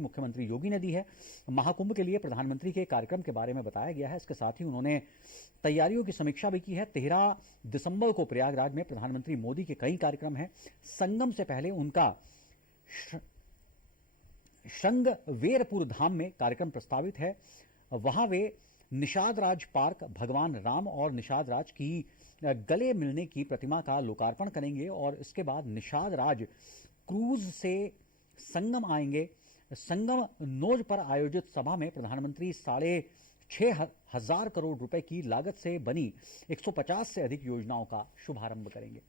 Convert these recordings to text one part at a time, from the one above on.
मुख्यमंत्री योगी ने दी है। महाकुंभ के लिए प्रधानमंत्री के कार्यक्रम के बारे में बताया गया है। इसके साथ ही उन्होंने तैयारियों की समीक्षा भी की है। 13 दिसंबर को प्रयागराज में प्रधानमंत्री मोदी के कई कार्यक्रम हैं। संगम से पहले उनका श्रृंगवेरपुर धाम में कार्यक्रम प्रस्तावित है। वहां वे निषाद राज पार्क, भगवान राम और निषाद राज की गले मिलने की प्रतिमा का लोकार्पण करेंगे और इसके बाद निषाद राज क्रूज से संगम आएंगे। संगम नोज पर आयोजित सभा में प्रधानमंत्री 6,500 करोड़ रुपए की लागत से बनी 150 से अधिक योजनाओं का शुभारंभ करेंगे।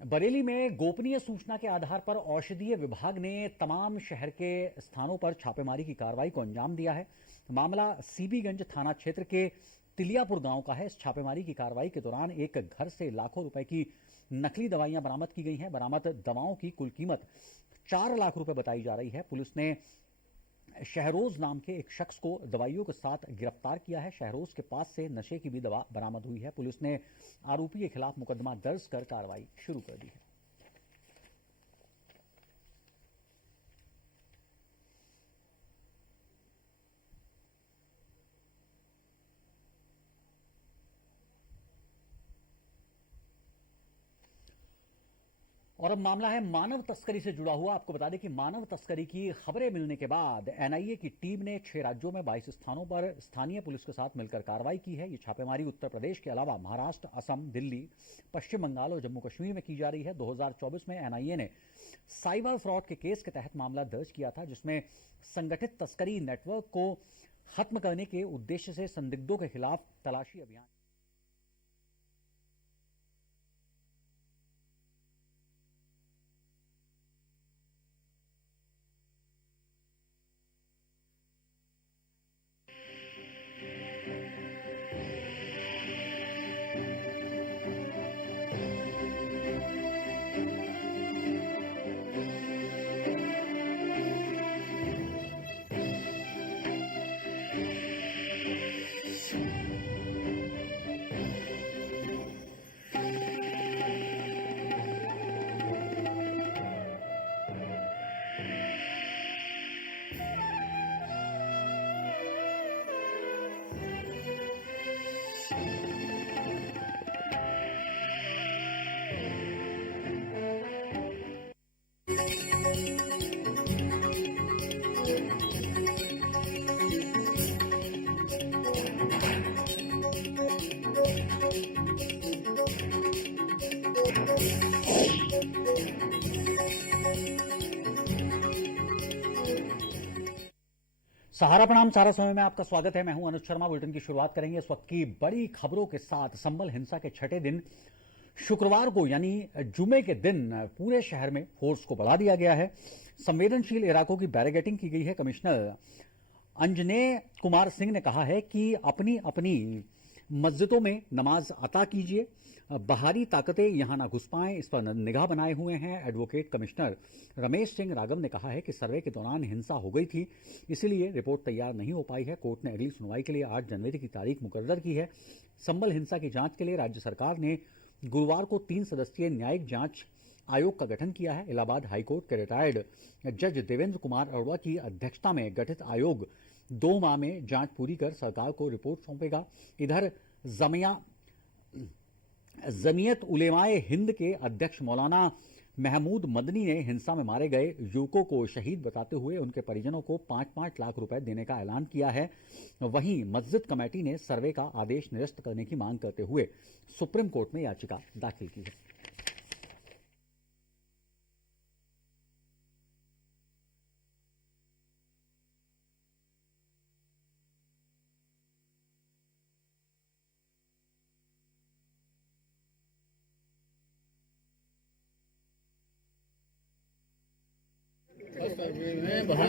बरेली में गोपनीय सूचना के आधार पर औषधीय विभाग ने तमाम शहर के स्थानों पर छापेमारी की कार्रवाई को अंजाम दिया है। मामला सीबीगंज थाना क्षेत्र के तिलियापुर गांव का है। इस छापेमारी की कार्रवाई के दौरान एक घर से लाखों रुपए की नकली दवाइयां बरामद की गई हैं। बरामद दवाओं की कुल कीमत 4 लाख रुपए बताई जा रही है। पुलिस ने शहरोज नाम के एक शख्स को दवाइयों के साथ गिरफ्तार किया है। शहरोज के पास से नशे की भी दवा बरामद हुई है। पुलिस ने आरोपी के खिलाफ मुकदमा दर्ज कर कार्रवाई शुरू कर दी है। और अब मामला है मानव तस्करी से जुड़ा हुआ। आपको बता दें कि मानव तस्करी की खबरें मिलने के बाद एनआईए की टीम ने 6 राज्यों में 22 स्थानों पर स्थानीय पुलिस के साथ मिलकर कार्रवाई की है। ये छापेमारी उत्तर प्रदेश के अलावा महाराष्ट्र, असम, दिल्ली, पश्चिम बंगाल और जम्मू कश्मीर में की जा रही है। 2024 में एनआईए ने साइबर फ्रॉड के केस के तहत मामला दर्ज किया था, जिसमें संगठित तस्करी नेटवर्क को खत्म करने के उद्देश्य से संदिग्धों के खिलाफ तलाशी अभियान। सहारा प्रणाम, सारा समय में आपका स्वागत है। मैं हूं अनुज शर्मा। बुलेटिन की शुरुआत करेंगे इस वक्त की बड़ी खबरों के साथ। संभल हिंसा के छठे दिन शुक्रवार को यानी जुमे के दिन पूरे शहर में फोर्स को बढ़ा दिया गया है। संवेदनशील इलाकों की बैरिकेडिंग की गई है। कमिश्नर अंजनेय कुमार सिंह ने कहा है कि अपनी अपनी मस्जिदों में नमाज अता कीजिए, बाहरी ताकतें यहां ना घुस पाएं, इस पर निगाह बनाए हुए हैं। एडवोकेट कमिश्नर रमेश सिंह राघव ने कहा है कि सर्वे के दौरान हिंसा हो गई थी, इसीलिए रिपोर्ट तैयार नहीं हो पाई है। कोर्ट ने अगली सुनवाई के लिए 8 जनवरी की तारीख मुकर्रर की है। संभल हिंसा की जांच के लिए राज्य सरकार ने गुरुवार को 3 सदस्यीय न्यायिक जांच आयोग का गठन किया है। इलाहाबाद हाईकोर्ट के रिटायर्ड जज देवेंद्र कुमार अरोड़ा की अध्यक्षता में गठित आयोग 2 माह में जांच पूरी कर सरकार को रिपोर्ट सौंपेगा। इधर जमीयत उलेमाए हिंद के अध्यक्ष मौलाना महमूद मदनी ने हिंसा में मारे गए युवकों को शहीद बताते हुए उनके परिजनों को 5-5 लाख रुपए देने का ऐलान किया है। वहीं मस्जिद कमेटी ने सर्वे का आदेश निरस्त करने की मांग करते हुए सुप्रीम कोर्ट में याचिका दाखिल की है। में वहाँ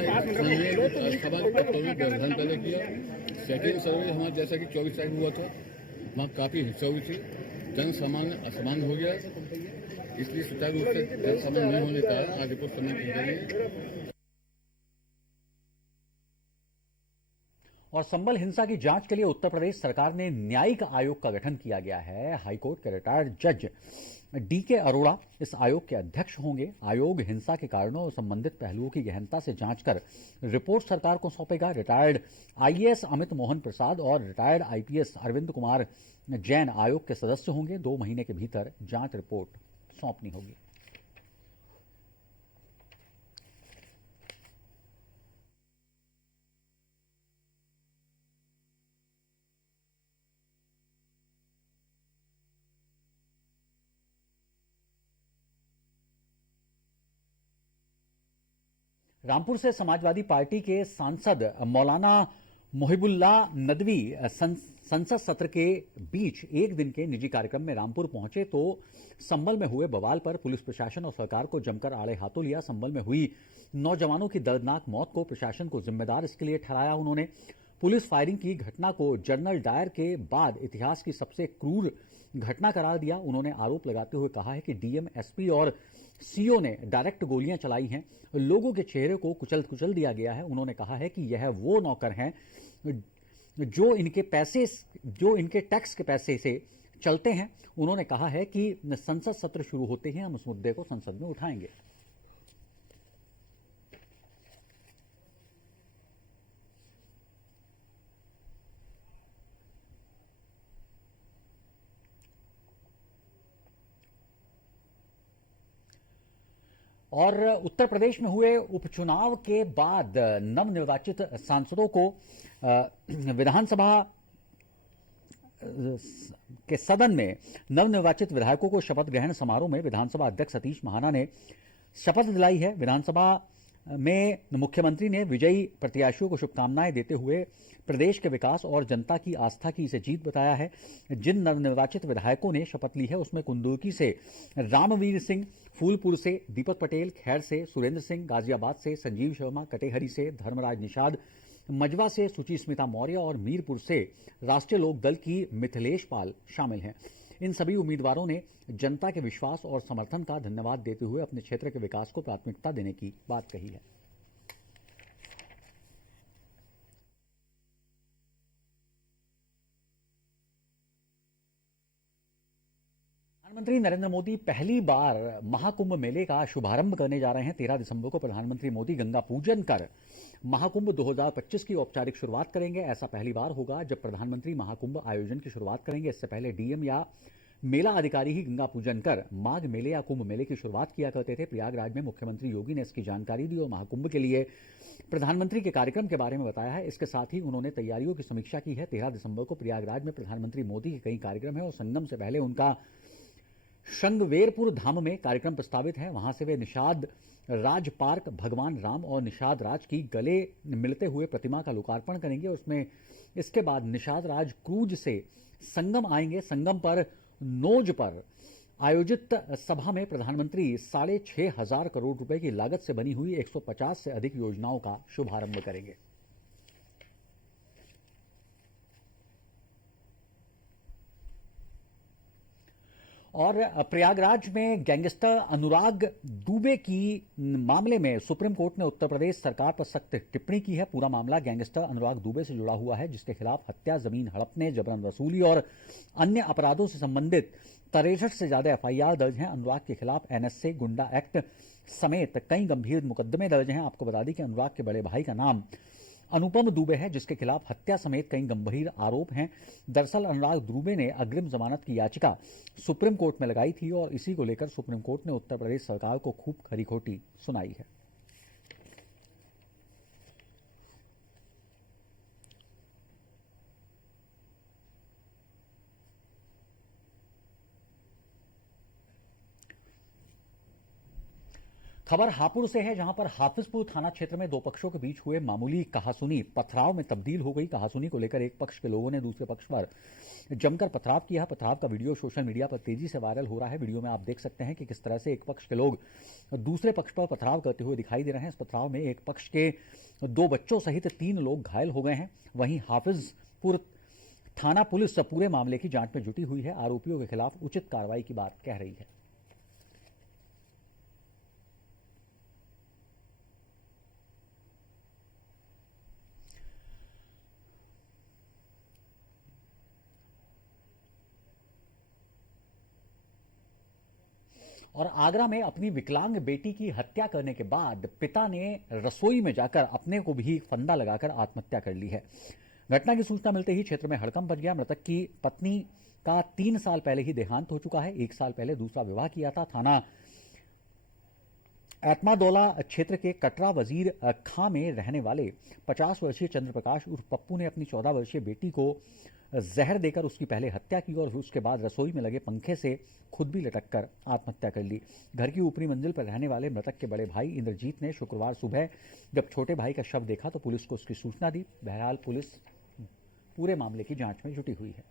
व्यवधान पहले किया। सेकेंड सर्वे हमारा जैसा कि 24 तारीख हुआ था, वहाँ काफ़ी हिंसा हुई थी, जन सामान्य असमान हो गया, इसलिए सुचारू रूप से जन सामान्य नहीं होने का आज रिपोर्ट सबमिट की गई है। और संभल हिंसा की जांच के लिए उत्तर प्रदेश सरकार ने न्यायिक आयोग का गठन किया गया है। हाईकोर्ट के रिटायर्ड जज डीके अरोड़ा इस आयोग के अध्यक्ष होंगे। आयोग हिंसा के कारणों और संबंधित पहलुओं की गहनता से जांच कर रिपोर्ट सरकार को सौंपेगा। रिटायर्ड आईएएस अमित मोहन प्रसाद और रिटायर्ड आईपीएस अरविंद कुमार जैन आयोग के सदस्य होंगे। 2 महीने के भीतर जांच रिपोर्ट सौंपनी होगी। रामपुर से समाजवादी पार्टी के सांसद मौलाना मोहिबुल्लाह नदवी संसद सत्र के बीच एक दिन के निजी कार्यक्रम में रामपुर पहुंचे तो संभल में हुए बवाल पर पुलिस प्रशासन और सरकार को जमकर आड़े हाथों लिया। संभल में हुई नौजवानों की दर्दनाक मौत को प्रशासन को जिम्मेदार इसके लिए ठहराया। उन्होंने पुलिस फायरिंग की घटना को जनरल डायर के बाद इतिहास की सबसे क्रूर घटना करार दिया। उन्होंने आरोप लगाते हुए कहा है कि डीएम, एसपी और सीओ ने डायरेक्ट गोलियां चलाई हैं, लोगों के चेहरे को कुचल दिया गया है। उन्होंने कहा है कि यह वो नौकर हैं जो इनके टैक्स के पैसे से चलते हैं। उन्होंने कहा है कि संसद सत्र शुरू होते ही हम उस मुद्दे को संसद में उठाएंगे। और उत्तर प्रदेश में हुए उपचुनाव के बाद नवनिर्वाचित सांसदों को विधानसभा के सदन में नवनिर्वाचित विधायकों को शपथ ग्रहण समारोह में विधानसभा अध्यक्ष सतीश महाना ने शपथ दिलाई है। विधानसभा में मुख्यमंत्री ने विजयी प्रत्याशियों को शुभकामनाएं देते हुए प्रदेश के विकास और जनता की आस्था की इसे जीत बताया है। जिन नवनिर्वाचित विधायकों ने शपथ ली है उसमें कुंदुरकी से रामवीर सिंह, फूलपुर से दीपक पटेल, खैर से सुरेंद्र सिंह, गाजियाबाद से संजीव शर्मा, कटेहरी से धर्मराज निषाद, मजवा से सुचिस्मिता मौर्य और मीरपुर से राष्ट्रीय लोक दल की मिथिलेश पाल शामिल हैं। इन सभी उम्मीदवारों ने जनता के विश्वास और समर्थन का धन्यवाद देते हुए अपने क्षेत्र के विकास को प्राथमिकता देने की बात कही है। प्रधानमंत्री नरेंद्र मोदी पहली बार महाकुंभ मेले का शुभारंभ करने जा रहे हैं। 13 दिसंबर को प्रधानमंत्री मोदी गंगा पूजन कर महाकुंभ 2025 की औपचारिक शुरुआत करेंगे। ऐसा पहली बार होगा जब प्रधानमंत्री महाकुंभ आयोजन की शुरुआत करेंगे। इससे पहले डीएम या मेला अधिकारी ही गंगा पूजन कर माघ मेले या कुंभ मेले की शुरुआत किया करते थे। प्रयागराज में मुख्यमंत्री योगी ने इसकी जानकारी दी और महाकुंभ के लिए प्रधानमंत्री के कार्यक्रम के बारे में बताया है। इसके साथ ही उन्होंने तैयारियों की समीक्षा की है। 13 दिसंबर को प्रयागराज में प्रधानमंत्री मोदी के कई कार्यक्रम है और संगम से पहले उनका शृंगवेरपुर धाम में कार्यक्रम प्रस्तावित है। वहां से वे निषाद राज पार्क भगवान राम और निषाद राज की गले मिलते हुए प्रतिमा का लोकार्पण करेंगे। उसमें इसके बाद निषाद राज क्रूज से संगम आएंगे। संगम पर नोज पर आयोजित सभा में प्रधानमंत्री 6,500 करोड़ रुपए की लागत से बनी हुई 150 से अधिक योजनाओं का शुभारंभ करेंगे। और प्रयागराज में गैंगस्टर अनुराग दुबे की मामले में सुप्रीम कोर्ट ने उत्तर प्रदेश सरकार पर सख्त टिप्पणी की है। पूरा मामला गैंगस्टर अनुराग दुबे से जुड़ा हुआ है, जिसके खिलाफ हत्या, जमीन हड़पने, जबरन वसूली और अन्य अपराधों से संबंधित 63 से ज्यादा एफआईआर दर्ज हैं। अनुराग के खिलाफ एनएसए, गुंडा एक्ट समेत कई गंभीर मुकदमे दर्ज हैं। आपको बता दें कि अनुराग के बड़े भाई का नाम अनुपम दुबे है, जिसके खिलाफ हत्या समेत कई गंभीर आरोप हैं। दरअसल अनुराग दुबे ने अग्रिम जमानत की याचिका सुप्रीम कोर्ट में लगाई थी और इसी को लेकर सुप्रीम कोर्ट ने उत्तर प्रदेश सरकार को खूब खरी खोटी सुनाई है। खबर हापुड़ से है, जहां पर हाफिजपुर थाना क्षेत्र में दो पक्षों के बीच हुए मामूली कहासुनी पथराव में तब्दील हो गई। कहासुनी को लेकर एक पक्ष के लोगों ने दूसरे पक्ष पर जमकर पथराव किया। पथराव का वीडियो सोशल मीडिया पर तेजी से वायरल हो रहा है। वीडियो में आप देख सकते हैं कि किस तरह से एक पक्ष के लोग दूसरे पक्ष पर पथराव करते हुए दिखाई दे रहे हैं। इस पथराव में एक पक्ष के 2 बच्चों सहित 3 लोग घायल हो गए हैं। वहीं हाफिजपुर थाना पुलिस पूरे मामले की जांच में जुटी हुई है। आरोपियों के खिलाफ उचित कार्रवाई की बात कह रही है। और आगरा में अपनी विकलांग बेटी की हत्या करने के बाद पिता ने रसोई में जाकर अपने को भी फंदा लगाकर आत्महत्या कर ली है। घटना की सूचना मिलते ही क्षेत्र में हड़कंप मच गया। मृतक की पत्नी का 3 साल पहले ही देहांत हो चुका है। 1 साल पहले दूसरा विवाह किया था। थाना एतमादौला क्षेत्र के कटरा वजीर खां में रहने वाले 50 वर्षीय चंद्रप्रकाश उर्फ पप्पू ने अपनी 14 वर्षीय बेटी को जहर देकर उसकी पहले हत्या की और उसके बाद रसोई में लगे पंखे से खुद भी लटक कर आत्महत्या कर ली। घर की ऊपरी मंजिल पर रहने वाले मृतक के बड़े भाई इंद्रजीत ने शुक्रवार सुबह जब छोटे भाई का शव देखा तो पुलिस को उसकी सूचना दी। बहरहाल पुलिस पूरे मामले की जांच में जुटी हुई है।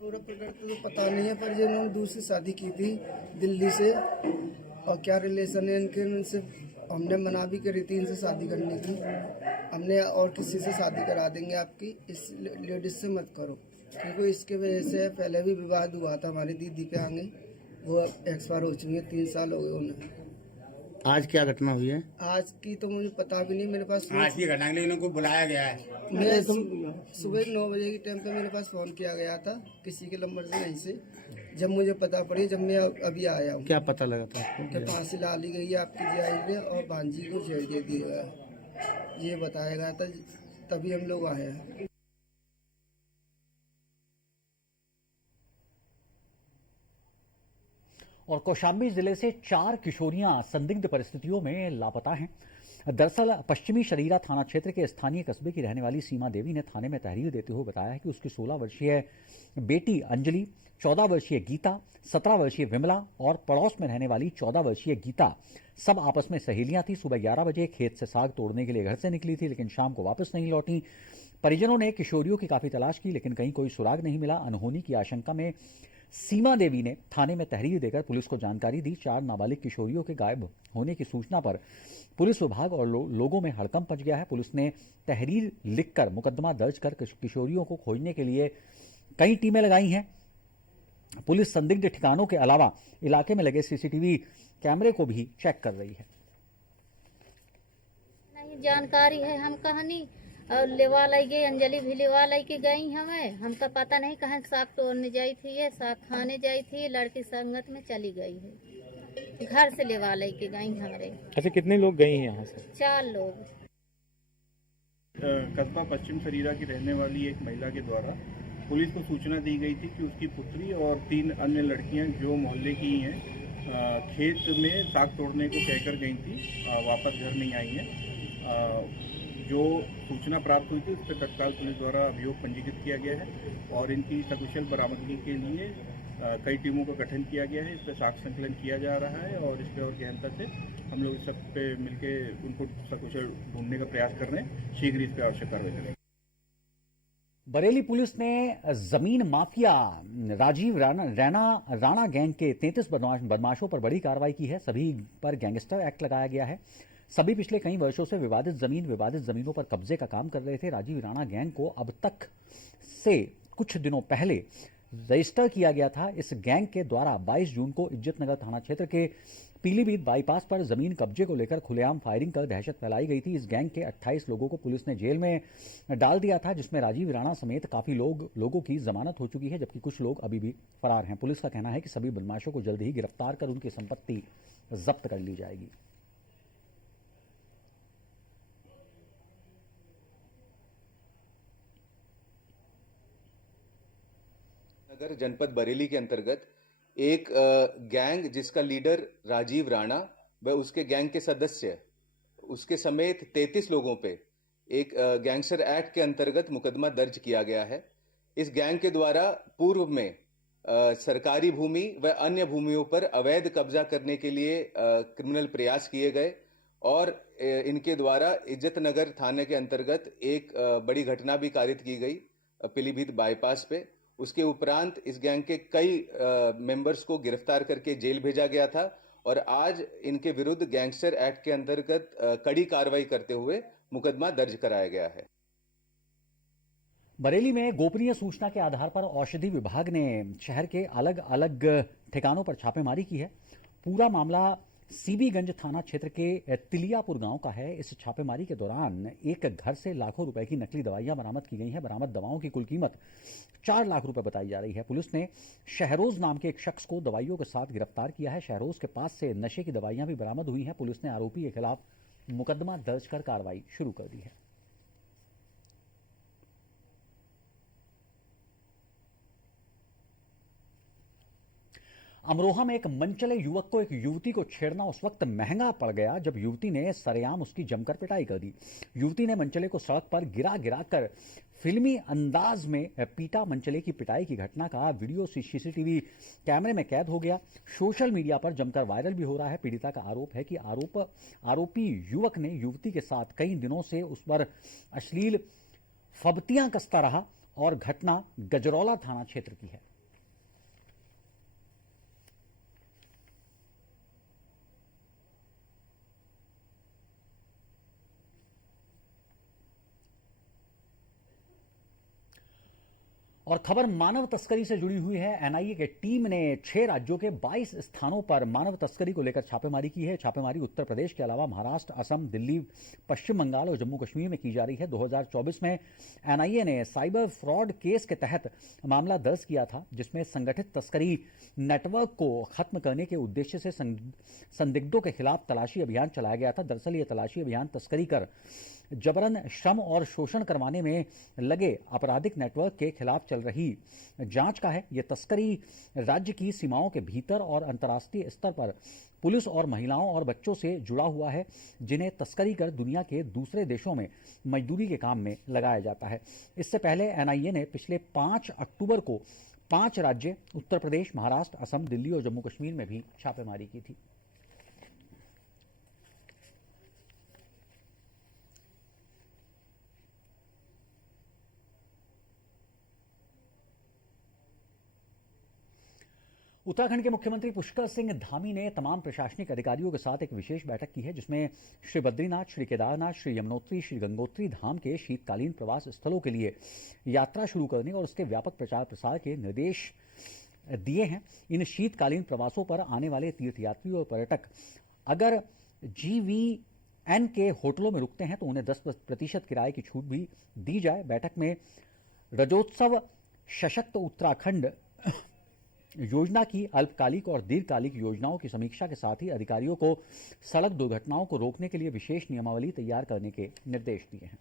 पूरा प्रकरण तो पता नहीं है, पर जिन्होंने दूसरी शादी की थी दिल्ली से, और क्या रिलेशन है इनके, उनसे हमने मना भी करी थी इनसे शादी करने की। हमने और किसी से शादी करा देंगे आपकी, इस लेडीज से मत करो, क्योंकि इसके वजह से पहले भी विवाद हुआ था हमारी दीदी के आगे, वो एक्सपायर हो चुकी है, 3 साल हो गए उन्हें। आज क्या घटना हुई है? आज की तो मुझे पता भी नहीं, मेरे पास आज की घटना के लिए इनको बुलाया गया है। मैं सुबह 9 बजे के टाइम पे मेरे पास फोन किया गया था किसी के नंबर से, नहीं से, जब मुझे पता पड़ी, जब मैं अभी आया हूँ। क्या पता लगा था आपको? कि फांसी ला ली गई है आपकी जियाई ने और भांजी को जेल दे दिया गया है, ये बताया गया था, तभी हम लोग आए हैं। और कौशाम्बी जिले से 4 किशोरियां संदिग्ध परिस्थितियों में लापता हैं। दरअसल पश्चिमी शरीरा थाना क्षेत्र के स्थानीय कस्बे की रहने वाली सीमा देवी ने थाने में तहरीर देते हुए बताया है कि उसकी 16 वर्षीय बेटी अंजलि, 14 वर्षीय गीता, 17 वर्षीय विमला और पड़ोस में रहने वाली 14 वर्षीय गीता सब आपस में सहेलियां थी। सुबह 11 बजे खेत से साग तोड़ने के लिए घर से निकली थी, लेकिन शाम को वापस नहीं लौटी। परिजनों ने किशोरियों की काफी तलाश की, लेकिन कहीं कोई सुराग नहीं मिला। अनहोनी की आशंका में सीमा देवी ने थाने में तहरीर देकर पुलिस को जानकारी दी। 4 नाबालिग किशोरियों के गायब होने की सूचना पर पुलिस विभाग और लोगों में हड़कंप मच गया है। पुलिस ने तहरीर लिखकर मुकदमा दर्ज कर किशोरियों को खोजने के लिए कई टीमें लगाई हैं। पुलिस संदिग्ध ठिकानों के अलावा इलाके में लगे सीसीटीवी कैमरे को भी चेक कर रही है। नहीं जानकारी है, हम कहानी और लेवा लाई गई, अंजलि भी लेवा लाई के गई हमें, हमका पता नहीं कहाँ साग तोड़ने जाई थी, ये साग खाने जाई थी, लड़की संगत में चली गई है, घर से लेवा लाई के गई हमारे। अच्छा, कितने लोग गए हैं यहाँ से? 4 लोग। कस्बा पश्चिम शरीरा की रहने वाली एक महिला के द्वारा पुलिस को सूचना दी गई थी कि उसकी पुत्री और 3 अन्य लड़कियां जो मोहल्ले की हैं खेत में साग तोड़ने को कहकर गई थी, वापस घर नहीं आई हैं। जो सूचना प्राप्त हुई थी उस पर तत्काल पुलिस द्वारा अभियोग पंजीकृत किया गया है और इनकी सकुशल बरामदगी के लिए कई टीमों का गठन किया गया है। इस पर साक्ष्य संकलन किया जा रहा है और इस पर और गहनता से हम लोग इस सब पे मिलके उनको सकुशल ढूंढने का प्रयास कर रहे हैं। शीघ्र इस पर आवश्यक कार्रवाई करेंगे। बरेली पुलिस ने जमीन माफिया राजीव राणा गैंग के 33 बदमाशों पर बड़ी कार्रवाई की है। सभी पर गैंगस्टर एक्ट लगाया गया है। सभी पिछले कई वर्षों से विवादित जमीनों पर कब्जे का काम कर रहे थे। राजीव राणा गैंग को अब तक से कुछ दिनों पहले रजिस्टर किया गया था। इस गैंग के द्वारा 22 जून को इज्जतनगर थाना क्षेत्र के पीलीभीत बाईपास पर जमीन कब्जे को लेकर खुलेआम फायरिंग कर दहशत फैलाई गई थी। इस गैंग के 28 लोगों को पुलिस ने जेल में डाल दिया था, जिसमें राजीव राणा समेत काफी लोगों की जमानत हो चुकी है, जबकि कुछ लोग अभी भी फरार हैं। पुलिस का कहना है कि सभी बदमाशों को जल्द ही गिरफ्तार कर उनकी संपत्ति जब्त कर ली जाएगी। नगर जनपद बरेली के अंतर्गत एक गैंग जिसका लीडर राजीव राणा व उसके गैंग के सदस्य उसके समेत 33 लोगों पे एक गैंगस्टर एक्ट के अंतर्गत मुकदमा दर्ज किया गया है। इस गैंग के द्वारा पूर्व में सरकारी भूमि व अन्य भूमियों पर अवैध कब्जा करने के लिए क्रिमिनल प्रयास किए गए और इनके द्वारा इज्जतनगर थाने के अंतर्गत एक बड़ी घटना भी कारित की गई पीलीभीत बाईपास पे। उसके उपरांत इस गैंग के कई मेंबर्स को गिरफ्तार करके जेल भेजा गया था और आज इनके विरुद्ध गैंगस्टर एक्ट के अंतर्गत कड़ी कार्रवाई करते हुए मुकदमा दर्ज कराया गया है। बरेली में गोपनीय सूचना के आधार पर औषधि विभाग ने शहर के अलग अलग ठिकानों पर छापेमारी की है। पूरा मामला सीबीगंज थाना क्षेत्र के तिलियापुर गांव का है। इस छापेमारी के दौरान एक घर से लाखों रुपए की नकली दवाइयां बरामद की गई हैं। बरामद दवाओं की कुल कीमत 4 लाख रुपए बताई जा रही है। पुलिस ने शहरोज नाम के एक शख्स को दवाइयों के साथ गिरफ्तार किया है। शहरोज के पास से नशे की दवाइयां भी बरामद हुई हैं। पुलिस ने आरोपी के खिलाफ मुकदमा दर्ज कर कार्रवाई शुरू कर दी है। अमरोहा में एक मनचले युवक को एक युवती को छेड़ना उस वक्त महंगा पड़ गया जब युवती ने सरेआम उसकी जमकर पिटाई कर दी। युवती ने मनचले को सड़क पर गिरा कर फिल्मी अंदाज में पीटा। मनचले की पिटाई की घटना का वीडियो सीसीटीवी कैमरे में कैद हो गया। सोशल मीडिया पर जमकर वायरल भी हो रहा है। पीड़िता का आरोप है कि आरोपी युवक ने युवती के साथ कई दिनों से उस पर अश्लील फब्तियां कसता रहा और घटना गजरौला थाना क्षेत्र की है। और खबर मानव तस्करी से जुड़ी हुई है। एनआईए की टीम ने 6 राज्यों के 22 स्थानों पर मानव तस्करी को लेकर छापेमारी की है। छापेमारी उत्तर प्रदेश के अलावा महाराष्ट्र, असम, दिल्ली, पश्चिम बंगाल और जम्मू कश्मीर में की जा रही है। 2024 में एनआईए ने साइबर फ्रॉड केस के तहत मामला दर्ज किया था, जिसमें संगठित तस्करी नेटवर्क को खत्म करने के उद्देश्य से संदिग्धों के खिलाफ तलाशी अभियान चलाया गया था। दरअसल ये तलाशी अभियान तस्करी कर जबरन श्रम और शोषण करवाने में लगे आपराधिक नेटवर्क के खिलाफ चल रही जांच का है। यह तस्करी राज्य की सीमाओं के भीतर और अंतर्राष्ट्रीय स्तर पर पुलिस और महिलाओं और बच्चों से जुड़ा हुआ है, जिन्हें तस्करी कर दुनिया के दूसरे देशों में मजदूरी के काम में लगाया जाता है। इससे पहले एनआईए ने पिछले 5 अक्टूबर को 5 राज्य उत्तर प्रदेश, महाराष्ट्र, असम, दिल्ली और जम्मू कश्मीर में भी छापेमारी की थी। उत्तराखंड के मुख्यमंत्री पुष्कर सिंह धामी ने तमाम प्रशासनिक अधिकारियों के साथ एक विशेष बैठक की है, जिसमें श्री बद्रीनाथ, श्री केदारनाथ, श्री यमुनोत्री, श्री गंगोत्री धाम के शीतकालीन प्रवास स्थलों के लिए यात्रा शुरू करने और उसके व्यापक प्रचार प्रसार के निर्देश दिए हैं। इन शीतकालीन प्रवासों पर आने वाले तीर्थयात्री और पर्यटक अगर GVN के होटलों में रुकते हैं तो उन्हें 10% किराए की छूट भी दी जाए। बैठक में रजोत्सव सशक्त उत्तराखंड योजना की अल्पकालिक और दीर्घकालिक योजनाओं की समीक्षा के साथ ही अधिकारियों को सड़क दुर्घटनाओं को रोकने के लिए विशेष नियमावली तैयार करने के निर्देश दिए हैं।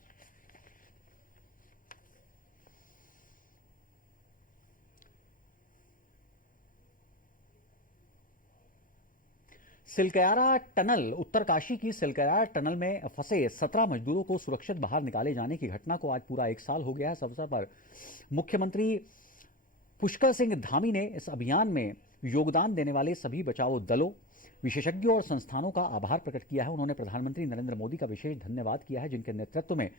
सिलकयारा टनल उत्तरकाशी की सिलकयारा टनल में फंसे 17 मजदूरों को सुरक्षित बाहर निकाले जाने की घटना को आज पूरा 1 साल हो गया है। इस अवसर पर मुख्यमंत्री पुष्कर सिंह धामी ने इस अभियान में योगदान देने वाले सभी बचाव दलों, विशेषज्ञों और संस्थानों का आभार प्रकट किया है। उन्होंने प्रधानमंत्री नरेंद्र मोदी का विशेष धन्यवाद किया है, जिनके नेतृत्व में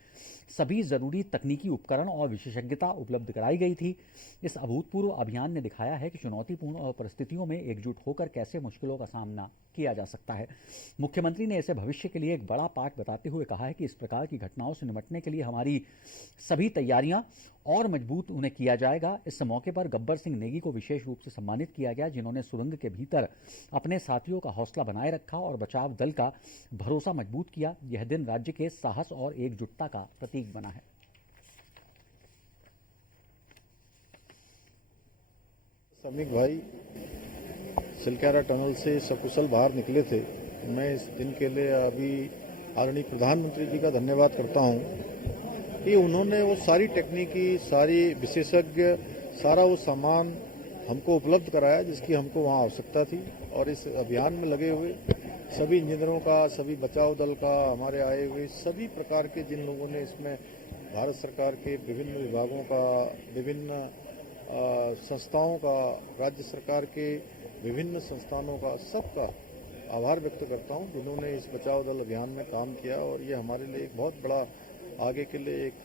सभी जरूरी तकनीकी उपकरण और विशेषज्ञता उपलब्ध कराई गई थी। इस अभूतपूर्व अभियान ने दिखाया है कि चुनौतीपूर्ण परिस्थितियों में एकजुट होकर कैसे मुश्किलों का सामना किया जा सकता है। मुख्यमंत्री ने इसे भविष्य के लिए एक बड़ा पाठ बताते हुए कहा है कि इस प्रकार की घटनाओं से निपटने के लिए हमारी सभी तैयारियां और मजबूत उन्हें किया जाएगा। इस मौके पर गब्बर सिंह नेगी को विशेष रूप से सम्मानित किया गया, जिन्होंने सुरंग के भीतर अपने साथियों का हौसला बनाए रखा और बचाव दल का भरोसा मजबूत किया। यह दिन राज्य के साहस और एकजुटता का प्रतीक बना है। श्रमिक भाई सिलकयारा टनल से सकुशल बाहर निकले थे। मैं इस दिन के लिए अभी आदरणीय प्रधानमंत्री जी का धन्यवाद करता हूं कि उन्होंने वो सारी टेक्निकी, सारी विशेषज्ञ, सारा वो सामान हमको उपलब्ध कराया जिसकी हमको वहाँ आवश्यकता थी। और इस अभियान में लगे हुए सभी इंजीनियरों का, सभी बचाव दल का, हमारे आए हुए सभी प्रकार के जिन लोगों ने इसमें भारत सरकार के विभिन्न विभागों का, विभिन्न संस्थाओं का, राज्य सरकार के विभिन्न संस्थानों का, सबका आभार व्यक्त करता हूं जिन्होंने इस बचाव दल अभियान में काम किया। और ये हमारे लिए एक बहुत बड़ा आगे के लिए एक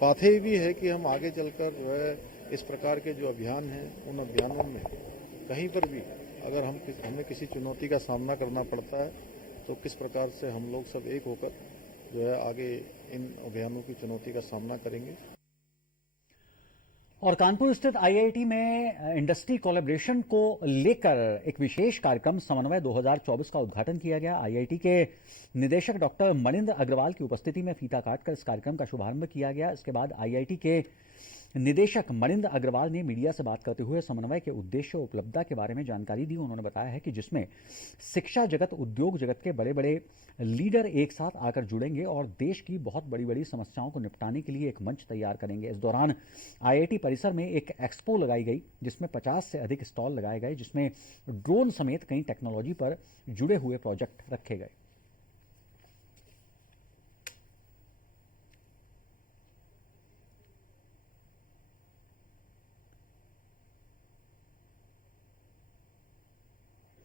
पाथे भी है कि हम आगे चलकर इस प्रकार के जो अभियान हैं उन अभियानों में कहीं पर भी अगर हमें किसी चुनौती का सामना करना पड़ता है तो किस प्रकार से हम लोग सब एक होकर जो है आगे इन अभियानों की चुनौती का सामना करेंगे। और कानपुर स्थित आईआईटी में इंडस्ट्री कोलैबोरेशन को लेकर एक विशेष कार्यक्रम समन्वय 2024 का उद्घाटन किया गया। आईआईटी के निदेशक डॉक्टर मनिंदर अग्रवाल की उपस्थिति में फीता काटकर इस कार्यक्रम का शुभारंभ किया गया। इसके बाद आईआईटी के निदेशक मनिंदर अग्रवाल ने मीडिया से बात करते हुए समन्वय के उद्देश्य और उपलब्धता के बारे में जानकारी दी। उन्होंने बताया है कि जिसमें शिक्षा जगत, उद्योग जगत के बड़े बड़े लीडर एक साथ आकर जुड़ेंगे और देश की बहुत बड़ी बड़ी समस्याओं को निपटाने के लिए एक मंच तैयार करेंगे। इस दौरान आईआईटी परिसर में एक एक्सपो लगाई गई जिसमें 50 से अधिक स्टॉल लगाए गए, जिसमें ड्रोन समेत कई टेक्नोलॉजी पर जुड़े हुए प्रोजेक्ट रखे गए।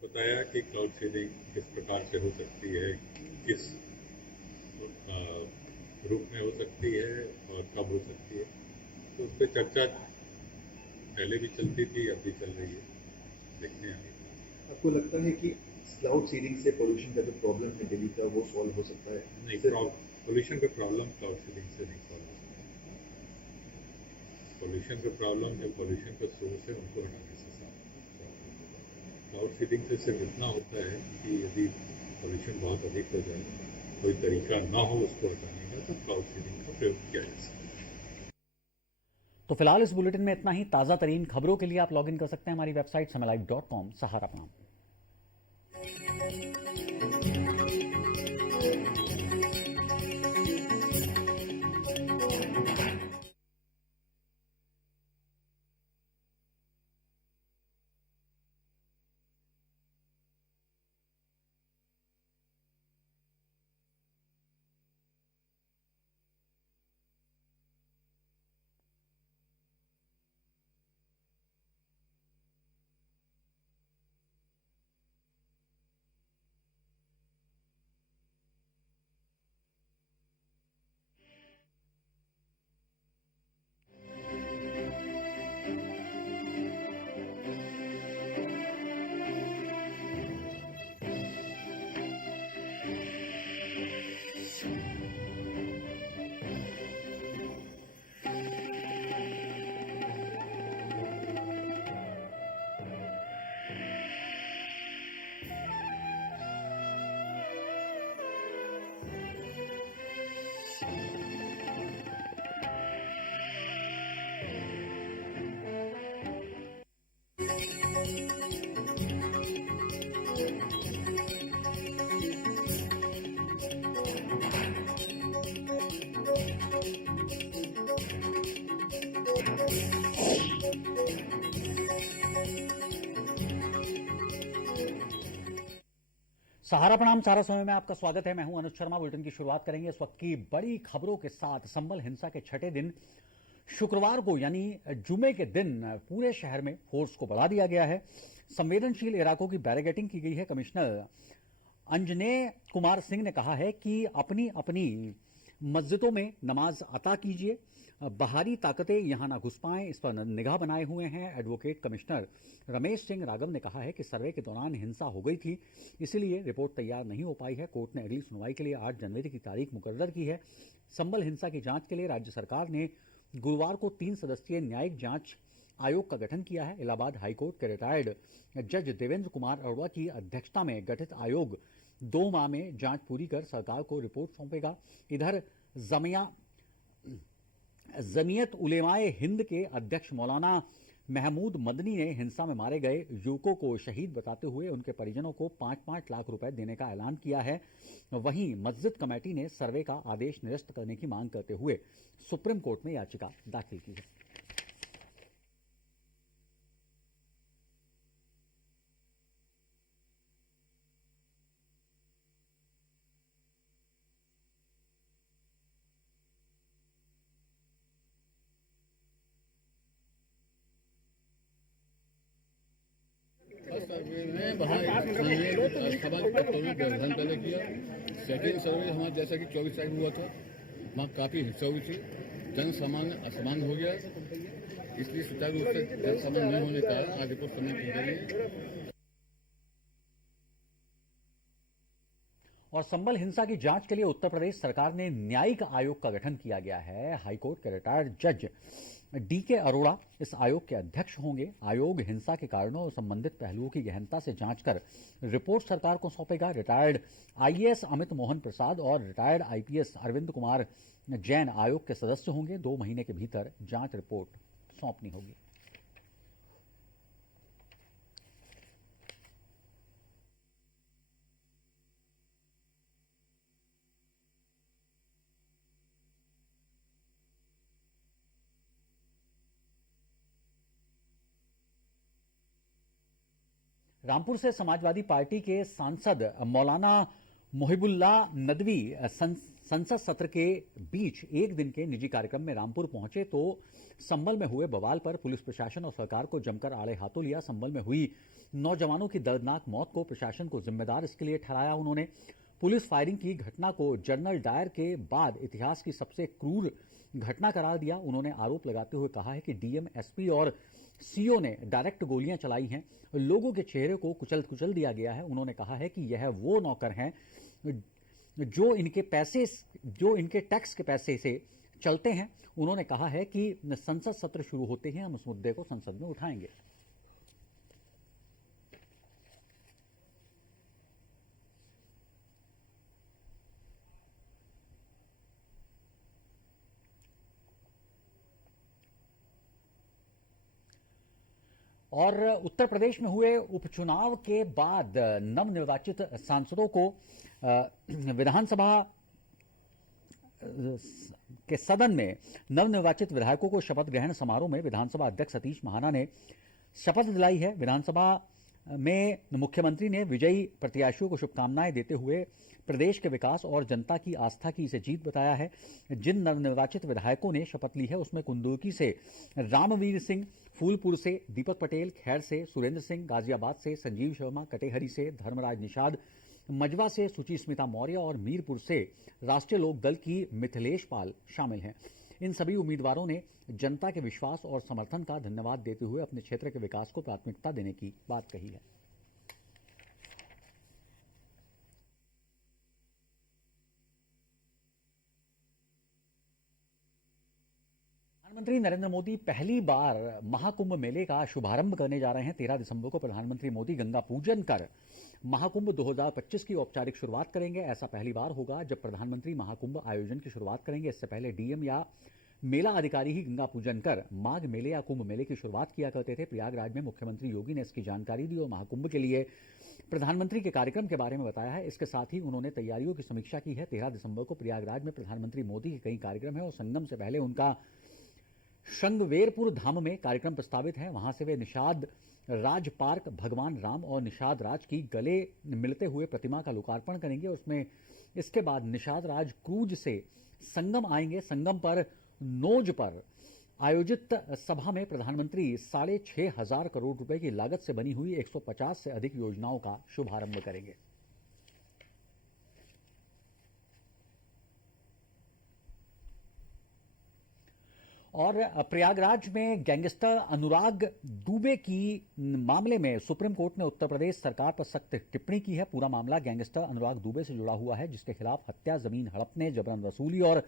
बताया कि क्लाउड सीडिंग किस प्रकार से हो सकती है, किस रूप में हो सकती है और कब हो सकती है, तो उस पर चर्चा पहले भी चलती थी, अब भी चल रही है। देखते हैं आपको लगता है कि क्लाउड सीडिंग से पोल्यूशन का जो प्रॉब्लम है दिल्ली का वो सॉल्व हो सकता है? नहीं, पोल्यूशन का प्रॉब्लम क्लाउड सीडिंग से नहीं सॉल्व हो सकता। पोल्यूशन का प्रॉब्लम जो पोल्यूशन का सोर्स है उनको हटाने से क्लाउड सीडिंग से सिर्फ इतना होता है कि यदि पोल्यूशन बहुत अधिक हो जाए, कोई तरीका ना हो उसको हटाने का, तो क्लाउड सीडिंग का प्रयोग किया जा सकता है। तो फिलहाल इस बुलेटिन में इतना ही। ताजा तरीन खबरों के लिए आप लॉग इन कर सकते हैं हमारी वेबसाइट samaylive.com। सहारा प्रणाम। सहारा प्रणाम, सारा समय में आपका स्वागत है। मैं हूं अनुज शर्मा। बुलेटिन की शुरुआत करेंगे इस वक्त की बड़ी खबरों के साथ। संभल हिंसा के छठे दिन शुक्रवार को यानी जुमे के दिन पूरे शहर में फोर्स को बढ़ा दिया गया है। संवेदनशील इलाकों की बैरिकेडिंग की गई है। कमिश्नर अंजनेय कुमार सिंह ने कहा है कि अपनी अपनी मस्जिदों में नमाज अता कीजिए, बाहरी ताकतें यहां ना घुस पाएं, इस पर निगाह बनाए हुए हैं। एडवोकेट कमिश्नर रमेश सिंह राघव ने कहा है कि सर्वे के दौरान हिंसा हो गई थी, इसीलिए रिपोर्ट तैयार नहीं हो पाई है। कोर्ट ने अगली सुनवाई के लिए 8 जनवरी की तारीख मुकर्रर की है। संभल हिंसा की जांच के लिए राज्य सरकार ने गुरुवार को 3 सदस्यीय न्यायिक जांच आयोग का गठन किया है। इलाहाबाद हाईकोर्ट के रिटायर्ड जज देवेंद्र कुमार अरोड़ा की अध्यक्षता में गठित आयोग 2 माह में जांच पूरी कर सरकार को रिपोर्ट सौंपेगा। इधर जमीयत उलेमाए हिंद के अध्यक्ष मौलाना महमूद मदनी ने हिंसा में मारे गए युवकों को शहीद बताते हुए उनके परिजनों को 5-5 लाख रुपए देने का ऐलान किया है। वहीं मस्जिद कमेटी ने सर्वे का आदेश निरस्त करने की मांग करते हुए सुप्रीम कोर्ट में याचिका दाखिल की है। वहाँ व्यवधान पहले किया। सेकेंड सर्वे हमारा जैसा कि 24 तारीख हुआ था, वहाँ काफ़ी हिंसा हुई थी, जन सामान्य असमान हो गया, इसलिए सुचारू रूप से जन सामान्य नहीं होने के कारण आज रिपोर्ट सबमिट की गई। और संभल हिंसा की जांच के लिए उत्तर प्रदेश सरकार ने न्यायिक आयोग का गठन किया गया है। हाईकोर्ट के रिटायर्ड जज DK अरोड़ा इस आयोग के अध्यक्ष होंगे। आयोग हिंसा के कारणों और संबंधित पहलुओं की गहनता से जांच कर रिपोर्ट सरकार को सौंपेगा। रिटायर्ड IAS अमित मोहन प्रसाद और रिटायर्ड IPS अरविंद कुमार जैन आयोग के सदस्य होंगे। 2 महीने के भीतर जांच रिपोर्ट सौंपनी होगी। रामपुर से समाजवादी पार्टी के सांसद मौलाना मोहिबुल्लाह नदवी संसद सत्र के बीच एक दिन के निजी कार्यक्रम में रामपुर पहुंचे तो संभल में हुए बवाल पर पुलिस प्रशासन और सरकार को जमकर आड़े हाथों लिया। संभल में हुई नौजवानों की दर्दनाक मौत को प्रशासन को जिम्मेदार इसके लिए ठहराया। उन्होंने पुलिस फायरिंग की घटना को जनरल डायर के बाद इतिहास की सबसे क्रूर घटना करार दिया। उन्होंने आरोप लगाते हुए कहा है कि DM, SP और CO ने डायरेक्ट गोलियां चलाई हैं, लोगों के चेहरे को कुचल दिया गया है। उन्होंने कहा है कि यह वो नौकर हैं जो इनके टैक्स के पैसे से चलते हैं। उन्होंने कहा है कि संसद सत्र शुरू होते ही हम उस मुद्दे को संसद में उठाएंगे। और उत्तर प्रदेश में हुए उपचुनाव के बाद नवनिर्वाचित सांसदों को विधानसभा के सदन में नवनिर्वाचित विधायकों को शपथ ग्रहण समारोह में विधानसभा अध्यक्ष सतीश महाना ने शपथ दिलाई है। विधानसभा में मुख्यमंत्री ने विजयी प्रत्याशियों को शुभकामनाएं देते हुए प्रदेश के विकास और जनता की आस्था की इसे जीत बताया है। जिन नवनिर्वाचित विधायकों ने शपथ ली है उसमें कुंदुरकी से रामवीर सिंह, फूलपुर से दीपक पटेल, खैर से सुरेंद्र सिंह, गाजियाबाद से संजीव शर्मा, कटेहरी से धर्मराज निषाद, मजवा से सुचिस्मिता मौर्य और मीरपुर से राष्ट्रीय लोक दल की मिथिलेश पाल शामिल हैं। इन सभी उम्मीदवारों ने जनता के विश्वास और समर्थन का धन्यवाद देते हुए अपने क्षेत्र के विकास को प्राथमिकता देने की बात कही है। प्रधानमंत्री नरेंद्र मोदी पहली बार महाकुंभ मेले का शुभारंभ करने जा रहे हैं। 13 दिसंबर को प्रधानमंत्री मोदी गंगा पूजन कर महाकुंभ 2025 की औपचारिक शुरुआत करेंगे। ऐसा पहली बार होगा जब प्रधानमंत्री महाकुंभ आयोजन की शुरुआत करेंगे। इससे पहले DM या मेला अधिकारी ही गंगा पूजन कर माघ मेले या कुंभ मेले की शुरुआत किया करते थे। प्रयागराज में मुख्यमंत्री योगी ने इसकी जानकारी दी और महाकुंभ के लिए प्रधानमंत्री के कार्यक्रम के बारे में बताया है। इसके साथ ही उन्होंने तैयारियों की समीक्षा की है। 13 दिसंबर को प्रयागराज में प्रधानमंत्री मोदी के कई कार्यक्रम है और संगम से पहले उनका श्रृंगवेरपुर धाम में कार्यक्रम प्रस्तावित है। वहां से वे निषाद राज पार्क भगवान राम और निषाद राज की गले मिलते हुए प्रतिमा का लोकार्पण करेंगे। उसमें इसके बाद निषाद राज क्रूज से संगम आएंगे। संगम पर नोज पर आयोजित सभा में प्रधानमंत्री 6,500 करोड़ रुपए की लागत से बनी हुई 150 से अधिक योजनाओं का शुभारंभ करेंगे। और प्रयागराज में गैंगस्टर अनुराग दुबे की मामले में सुप्रीम कोर्ट ने उत्तर प्रदेश सरकार पर सख्त टिप्पणी की है। पूरा मामला गैंगस्टर अनुराग दुबे से जुड़ा हुआ है, जिसके खिलाफ हत्या, जमीन हड़पने, जबरन वसूली और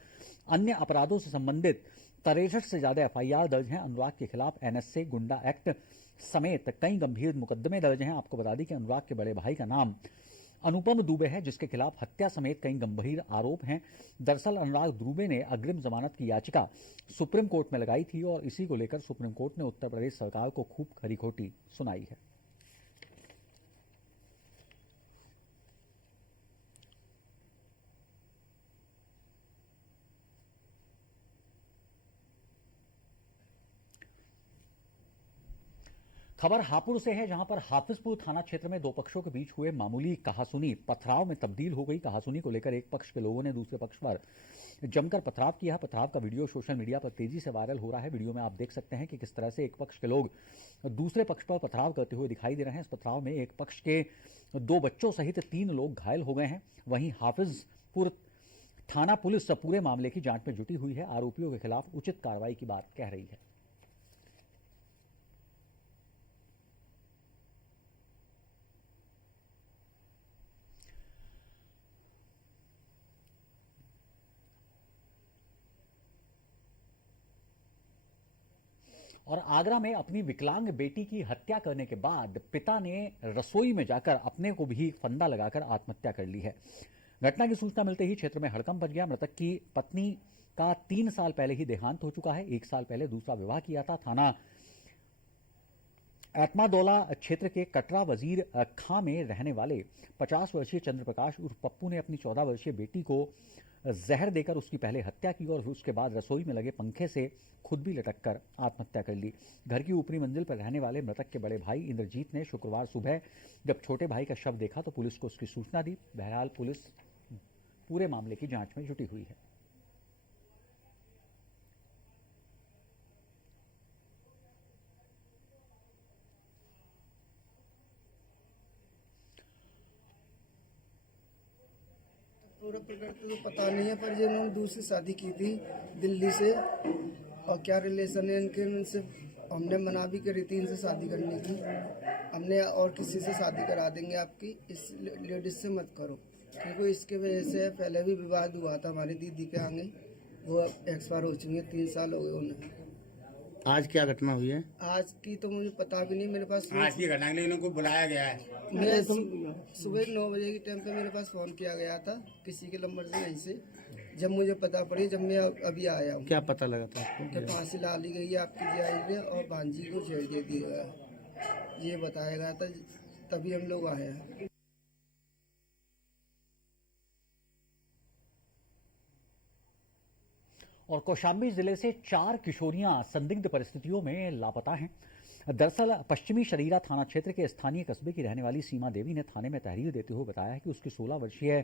अन्य अपराधों से संबंधित 63 से ज्यादा FIR दर्ज हैं। अनुराग के खिलाफ NSA, गुंडा एक्ट समेत कई गंभीर मुकदमे दर्ज हैं। आपको बता दें कि अनुराग के बड़े भाई का नाम अनुपम दुबे है, जिसके खिलाफ हत्या समेत कई गंभीर आरोप हैं। दरअसल अनुराग दुबे ने अग्रिम जमानत की याचिका सुप्रीम कोर्ट में लगाई थी और इसी को लेकर सुप्रीम कोर्ट ने उत्तर प्रदेश सरकार को खूब खरी खोटी सुनाई है। खबर हापुड़ से है, जहां पर हाफिजपुर थाना क्षेत्र में दो पक्षों के बीच हुए मामूली कहासुनी पथराव में तब्दील हो गई। कहासुनी को लेकर एक पक्ष के लोगों ने दूसरे पक्ष पर जमकर पथराव किया। पथराव का वीडियो सोशल मीडिया पर तेजी से वायरल हो रहा है। वीडियो में आप देख सकते हैं कि किस तरह से एक पक्ष के लोग दूसरे पक्ष पर पथराव करते हुए दिखाई दे रहे हैं। इस पथराव में एक पक्ष के 2 बच्चों सहित 3 लोग घायल हो गए हैं। वहीं हाफिजपुर थाना पुलिस पूरे मामले की जांच में जुटी हुई है। आरोपियों के खिलाफ उचित कार्रवाई की बात कह रही है। और आगरा में अपनी विकलांग बेटी की हत्या करने के बाद पिता ने रसोई में जाकर अपने को भी फंदा लगाकर आत्महत्या कर ली है। घटना की सूचना मिलते ही क्षेत्र में हड़कंप मच गया। मृतक की पत्नी का 3 साल पहले ही देहांत हो चुका है। 1 साल पहले दूसरा विवाह किया था। थाना एतमादौला क्षेत्र के कटरा वजीर खां में रहने वाले 50 वर्षीय चंद्रप्रकाश उर्फ पप्पू ने अपनी 14 वर्षीय बेटी को जहर देकर उसकी पहले हत्या की और उसके बाद रसोई में लगे पंखे से खुद भी लटक कर आत्महत्या कर ली। घर की ऊपरी मंजिल पर रहने वाले मृतक के बड़े भाई इंद्रजीत ने शुक्रवार सुबह जब छोटे भाई का शव देखा तो पुलिस को उसकी सूचना दी। बहरहाल पुलिस पूरे मामले की जांच में जुटी हुई है। पूरा प्रकरण तो पता नहीं है, पर जिन्होंने दूसरी शादी की थी दिल्ली से, और क्या रिलेशन है इनके, उनसे हमने मना भी करी थी इनसे शादी करने की। हमने और किसी से शादी करा देंगे आपकी, इस लेडीज से मत करो, क्योंकि इसके वजह से पहले भी विवाद हुआ था हमारी दीदी के आगे, वो एक्सपायर हो चुकी है, 3 साल हो गए उन्हें। आज क्या घटना हुई है? आज की तो मुझे पता भी नहीं, मेरे पास आज की घटना के लिए इनको बुलाया गया है। मैं सुबह 9 बजे के टाइम पे मेरे पास फोन किया गया था किसी के नंबर से, यहीं से, जब मुझे पता पड़ी, जब मैं अभी आया हूँ। क्या पता लगा था आपको? कि फांसी ला ली गई है आपकी जियाई ने और भांजी को जेल दे दिया गया, ये बताया गया था, तभी हम लोग आए हैं। और कौशाम्बी जिले से 4 किशोरियां संदिग्ध परिस्थितियों में लापता हैं। दरअसल पश्चिमी शरीरा थाना क्षेत्र के स्थानीय कस्बे की रहने वाली सीमा देवी ने थाने में तहरीर देते हुए बताया है कि उसकी 16 वर्षीय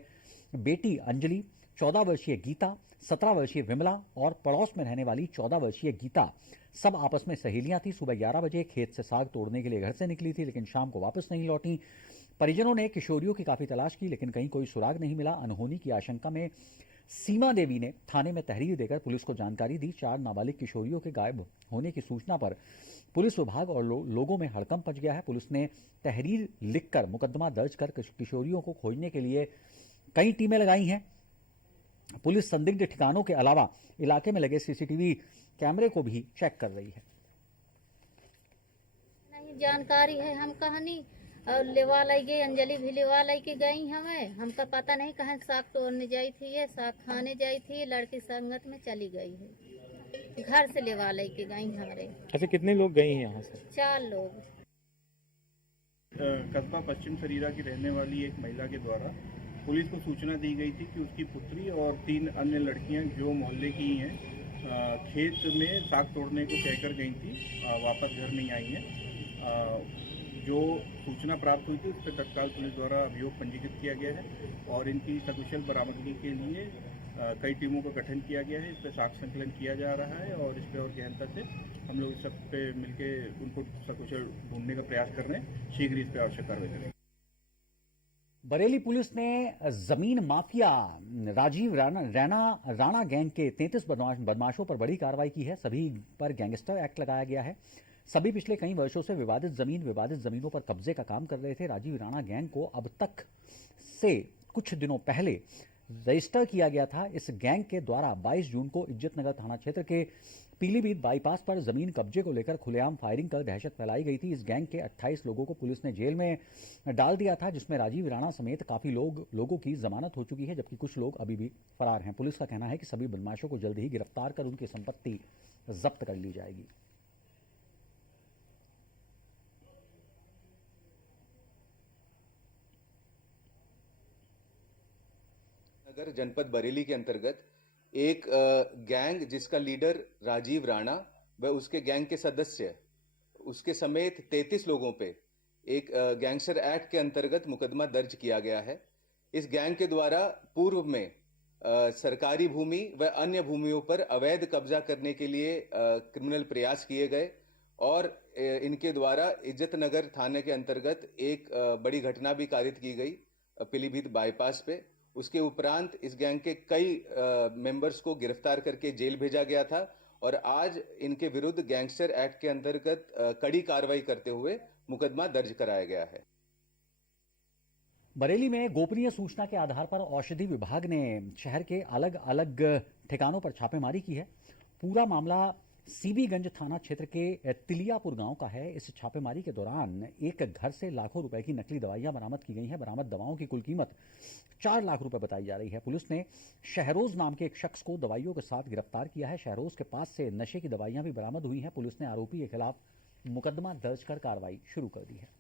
बेटी अंजलि, 14 वर्षीय गीता, 17 वर्षीय विमला और पड़ोस में रहने वाली 14 वर्षीय गीता सब आपस में सहेलियां थी। सुबह 11 बजे खेत से साग तोड़ने के लिए घर से निकली थी, लेकिन शाम को वापस नहीं लौटी। परिजनों ने किशोरियों की काफी तलाश की, लेकिन कहीं कोई सुराग नहीं मिला। अनहोनी की आशंका में सीमा देवी ने थाने में तहरीर देकर पुलिस को जानकारी दी। 4 नाबालिग किशोरियों के गायब होने की सूचना पर पुलिस विभाग और लोगों में हड़कंप मच गया है। पुलिस ने तहरीर लिखकर मुकदमा दर्ज कर किशोरियों को खोजने के लिए कई टीमें लगाई हैं। पुलिस संदिग्ध ठिकानों के अलावा इलाके में लगे सीसीटीवी कैमरे को भी चेक कर रही है। नहीं जानकारी है, हम कहानी और लेवा लाई गई, अंजलि भी लेवा लाई के गई हमें, हमका पता नहीं कहाँ साग तोड़ने जाई थी, ये साग खाने जाई थी, लड़की संगत में चली गई है, घर से लेवा लाई के गई हमारे। अच्छा, कितने लोग गए हैं यहाँ से? 4 लोग। कस्बा पश्चिम शरीरा की रहने वाली एक महिला के द्वारा पुलिस को सूचना दी गई थी कि उसकी पुत्री और 3 अन्य लड़कियां जो मोहल्ले की हैं खेत में साग तोड़ने को कहकर गई थी, वापस घर नहीं आई हैं। जो सूचना प्राप्त हुई थी उस पर तत्काल पुलिस द्वारा अभियोग पंजीकृत किया गया है और इनकी सकुशल बरामदगी के लिए कई टीमों का गठन किया गया है। इस पर साक्ष्य संकलन किया जा रहा है और इस पर और गहनता से हम लोग इस सब पे मिलके उनको सकुशल ढूंढने का प्रयास कर रहे हैं। शीघ्र इस पर आवश्यक कार्रवाई करेंगे। बरेली पुलिस ने जमीन माफिया राजीव राणा गैंग के 33 बदमाशों पर बड़ी कार्रवाई की है। सभी पर गैंगस्टर एक्ट लगाया गया है। सभी पिछले कई वर्षों से विवादित जमीनों पर कब्जे का काम कर रहे थे। राजीव राणा गैंग को अब तक से कुछ दिनों पहले रजिस्टर किया गया था। इस गैंग के द्वारा 22 जून को इज्जतनगर थाना क्षेत्र के पीलीभीत बाईपास पर जमीन कब्जे को लेकर खुलेआम फायरिंग कर दहशत फैलाई गई थी। इस गैंग के 28 लोगों को पुलिस ने जेल में डाल दिया था, जिसमें राजीव राणा समेत काफी लोगों की जमानत हो चुकी है, जबकि कुछ लोग अभी भी फरार हैं। पुलिस का कहना है कि सभी बदमाशों को जल्द ही गिरफ्तार कर उनकी संपत्ति जब्त कर ली जाएगी। नगर जनपद बरेली के अंतर्गत एक गैंग जिसका लीडर राजीव राणा व उसके गैंग के सदस्य उसके समेत 33 लोगों पे एक गैंगस्टर एक्ट के अंतर्गत मुकदमा दर्ज किया गया है। इस गैंग के द्वारा पूर्व में सरकारी भूमि व अन्य भूमियों पर अवैध कब्जा करने के लिए क्रिमिनल प्रयास किए गए और इनके द्वारा इज्जतनगर थाने के अंतर्गत एक बड़ी घटना भी कारित की गई पीलीभीत बाईपास पे। उसके उपरांत इस गैंग के कई मेंबर्स को गिरफ्तार करके जेल भेजा गया था और आज इनके विरुद्ध गैंगस्टर एक्ट के अंतर्गत कड़ी कार्रवाई करते हुए मुकदमा दर्ज कराया गया है। बरेली में गोपनीय सूचना के आधार पर औषधि विभाग ने शहर के अलग अलग ठिकानों पर छापेमारी की है। पूरा मामला सीबीगंज थाना क्षेत्र के तिलियापुर गांव का है। इस छापेमारी के दौरान एक घर से लाखों रुपए की नकली दवाइयां बरामद की गई हैं। बरामद दवाओं की कुल कीमत 4 लाख रुपए बताई जा रही है। पुलिस ने शहरोज नाम के एक शख्स को दवाइयों के साथ गिरफ्तार किया है। शहरोज के पास से नशे की दवाइयां भी बरामद हुई हैं। पुलिस ने आरोपी के खिलाफ मुकदमा दर्ज कर कार्रवाई शुरू कर दी है।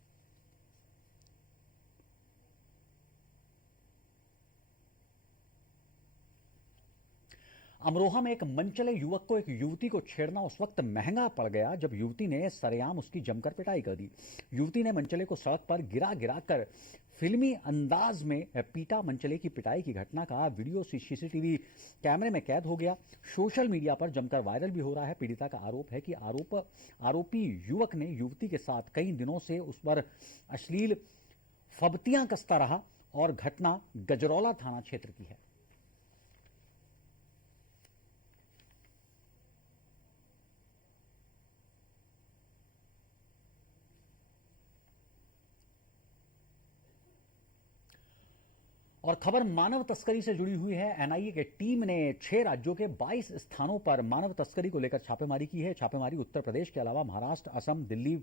अमरोहा में एक मनचले युवक को एक युवती को छेड़ना उस वक्त महंगा पड़ गया जब युवती ने सरेआम उसकी जमकर पिटाई कर दी। युवती ने मनचले को सड़क पर गिरा कर फिल्मी अंदाज में पीटा। मनचले की पिटाई की घटना का वीडियो सीसीटीवी कैमरे में कैद हो गया। सोशल मीडिया पर जमकर वायरल भी हो रहा है। पीड़िता का आरोप है कि आरोपी युवक ने युवती के साथ कई दिनों से उस पर अश्लील फब्तियां कसता रहा और घटना गजरौला थाना क्षेत्र की है। और खबर मानव तस्करी से जुड़ी हुई है। एनआईए की टीम ने 6 राज्यों के 22 स्थानों पर मानव तस्करी को लेकर छापेमारी की है। छापेमारी उत्तर प्रदेश के अलावा महाराष्ट्र, असम, दिल्ली,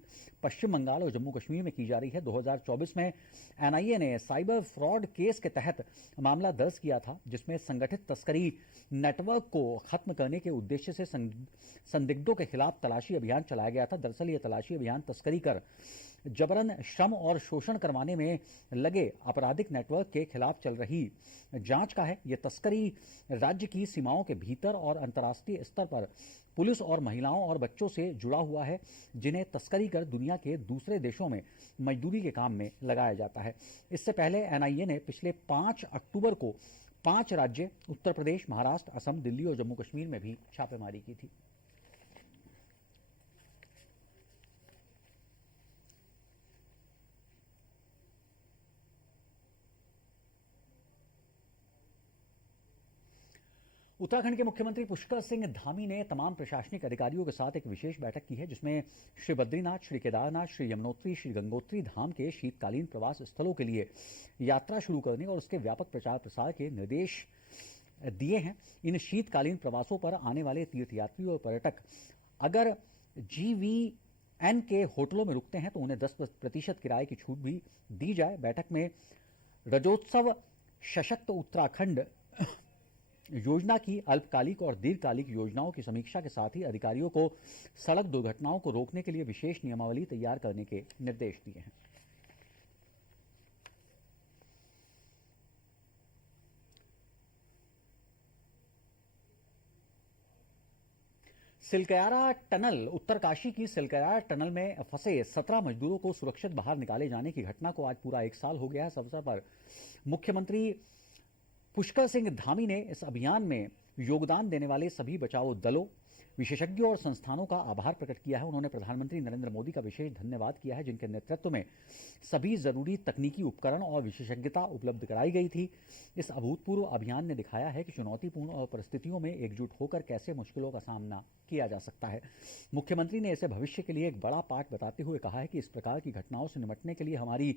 पश्चिम बंगाल और जम्मू कश्मीर में की जा रही है। 2024 में एनआईए ने साइबर फ्रॉड केस के तहत मामला दर्ज किया था, जिसमें संगठित तस्करी नेटवर्क को खत्म करने के उद्देश्य से संदिग्धों के खिलाफ तलाशी अभियान चलाया गया था। दरअसल ये तलाशी अभियान तस्करी कर जबरन श्रम और शोषण करवाने में लगे आपराधिक नेटवर्क के खिलाफ चल रही जांच का है। यह तस्करी राज्य की सीमाओं के भीतर और अंतर्राष्ट्रीय स्तर पर पुलिस और महिलाओं और बच्चों से जुड़ा हुआ है, जिन्हें तस्करी कर दुनिया के दूसरे देशों में मजदूरी के काम में लगाया जाता है। इससे पहले एनआईए ने पिछले 5 अक्टूबर को 5 राज्य उत्तर प्रदेश, महाराष्ट्र, असम, दिल्ली और जम्मू कश्मीर में भी छापेमारी की थी। उत्तराखंड के मुख्यमंत्री पुष्कर सिंह धामी ने तमाम प्रशासनिक अधिकारियों के साथ एक विशेष बैठक की है, जिसमें श्री बद्रीनाथ, श्री केदारनाथ, श्री यमुनोत्री, श्री गंगोत्री धाम के शीतकालीन प्रवास स्थलों के लिए यात्रा शुरू करने और उसके व्यापक प्रचार प्रसार के निर्देश दिए हैं। इन शीतकालीन प्रवासों पर आने वाले तीर्थयात्री और पर्यटक अगर GVN के होटलों में रुकते हैं तो उन्हें 10% किराए की छूट भी दी जाए। बैठक में रजोत्सव सशक्त उत्तराखंड योजना की अल्पकालिक और दीर्घकालिक योजनाओं की समीक्षा के साथ ही अधिकारियों को सड़क दुर्घटनाओं को रोकने के लिए विशेष नियमावली तैयार करने के निर्देश दिए हैं। सिलकयारा टनल उत्तरकाशी की सिलकयारा टनल में फंसे 17 मजदूरों को सुरक्षित बाहर निकाले जाने की घटना को आज पूरा 1 साल हो गया है। इस अवसर पर मुख्यमंत्री पुष्कर सिंह धामी ने इस अभियान में योगदान देने वाले सभी बचाव दलों, विशेषज्ञों और संस्थानों का आभार प्रकट किया है। उन्होंने प्रधानमंत्री नरेंद्र मोदी का विशेष धन्यवाद किया है, जिनके नेतृत्व में सभी जरूरी तकनीकी उपकरण और विशेषज्ञता उपलब्ध कराई गई थी। इस अभूतपूर्व अभियान ने दिखाया है कि चुनौतीपूर्ण परिस्थितियों में एकजुट होकर कैसे मुश्किलों का सामना किया जा सकता है। मुख्यमंत्री ने इसे भविष्य के लिए एक बड़ा पाठ बताते हुए कहा है कि इस प्रकार की घटनाओं से निपटने के लिए हमारी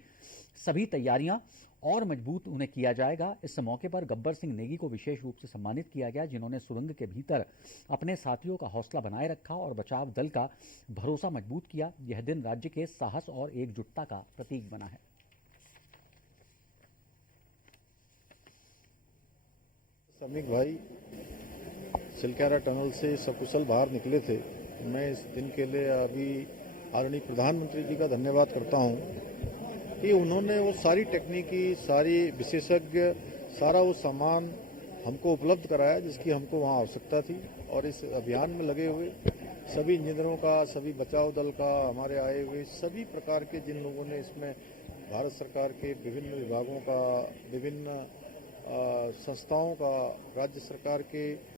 सभी तैयारियां और मजबूत उन्हें किया जाएगा। इस मौके पर गब्बर सिंह नेगी को विशेष रूप से सम्मानित किया गया, जिन्होंने सुरंग के भीतर अपने साथियों का हौसला बनाए रखा और बचाव दल का भरोसा मजबूत किया। यह दिन राज्य के साहस और एकजुटता का प्रतीक बना है। समीक भाई सिलक्यारा टनल से सकुशल बाहर निकले थे। मैं इस दिन के लिए अभी आदरणीय प्रधानमंत्री जी का धन्यवाद करता हूं कि उन्होंने वो सारी तकनीकी, सारी विशेषज्ञ, सारा वो सामान हमको उपलब्ध कराया जिसकी हमको वहाँ आवश्यकता थी। और इस अभियान में लगे हुए सभी इंजीनियरों का, सभी बचाव दल का, हमारे आए हुए सभी प्रकार के जिन लोगों ने इसमें भारत सरकार के विभिन्न विभागों का, विभिन्न संस्थाओं का, राज्य सरकार के